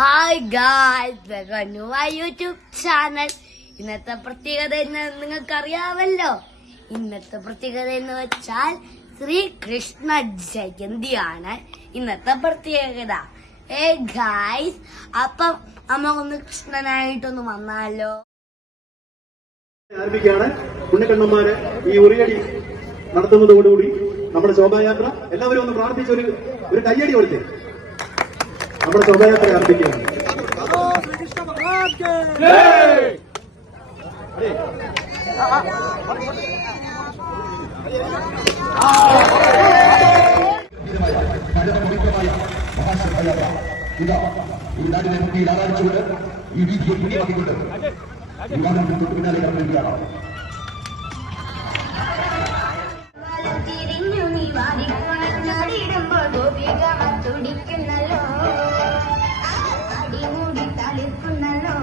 Hi guys, welcome to my YouTube channel. ഇന്നത്തെ പ്രത്യേകത നിങ്ങൾക്കറിയാമല്ലോ. ഇന്നത്തെ പ്രത്യേകത എന്ന് വെച്ചാൽ ശ്രീകൃഷ്ണ ജയന്തിയാണ് ഇന്നത്തെ പ്രത്യേകത. ഗായ്സ്, അപ്പം നമുക്കൊന്ന് കൃഷ്ണനായിട്ടൊന്ന് വന്നാലോ. ആരംഭിക്കുകയാണ്. പുണ്യക്കണ്ണന്മാര് ഈ ഉറിയടി നടത്തുന്നതോടുകൂടി നമ്മുടെ ശോഭായാത്ര എല്ലാവരും ഒന്ന് പ്രാർത്ഥിച്ച് ഒരു കയ്യടി കൊടുത്തേ. നമ്മുടെ ശോഭായാത്ര ആരംഭിക്കുകയാണ്. ഈ നാടിനെ മുന്നിൽ ആരാധിച്ചുകൊണ്ട് ഈ വീതിയെ പുണ്യമാക്കിക്കൊണ്ട് പിന്നാലെ കടന്നിരിക്കുകയാണ്. തിരിഞ്ഞു നീ വാരിക്കുണഞ്ഞോടിടുമ്പോൾ ഗോപികമ തുടിക്കുന്നല്ലോ, അടിമുടി തളിർക്കുന്നല്ലോ.